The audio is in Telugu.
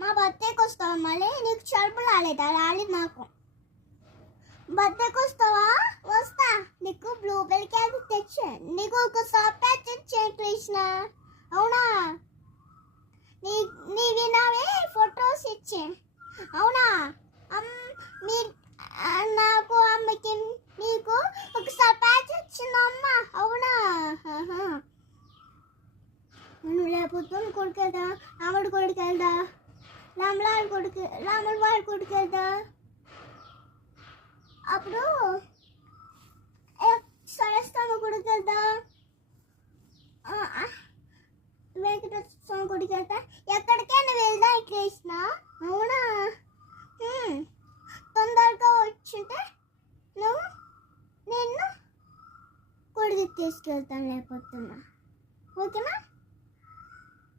మా బర్త్డేకి వస్తావా మళ్ళీ? నీకు జలుబు రాలేదా? రాలేదు నాకు. బర్త్డేకి వస్తావా? వస్తా. నీకు బ్లూబెర్రీ క్యాక్ తెచ్చా. నీకు ఒక సర్ప్రైజ్ తెచ్చే కృష్ణ. అవునా? నీవి నావే ఫొటోస్ ఇచ్చే. అవునా? మీ నాకు అమ్మకి నీకు ఒక సర్ప్రైజ్ ఇచ్చిందమ్మ. అవునా? నువ్వు లేకపోతే కొడుకు వెళ్దా, రాముడు కొడుకు వెళ్దా, రాముడు వాడి కొడుకు వెళ్దా. అప్పుడు సరస్వామి కొడుకు వెళ్దా, వెంకటేశ్వర స్వామి కొడుకు వెళ్తా. ఎక్కడికైనా వెళ్దా కృష్ణ. అవునా? తొందరగా వచ్చింటే నిన్ను కొడుకు తీసుకెళ్తాను లేకపోతున్నా. ఓకేనా?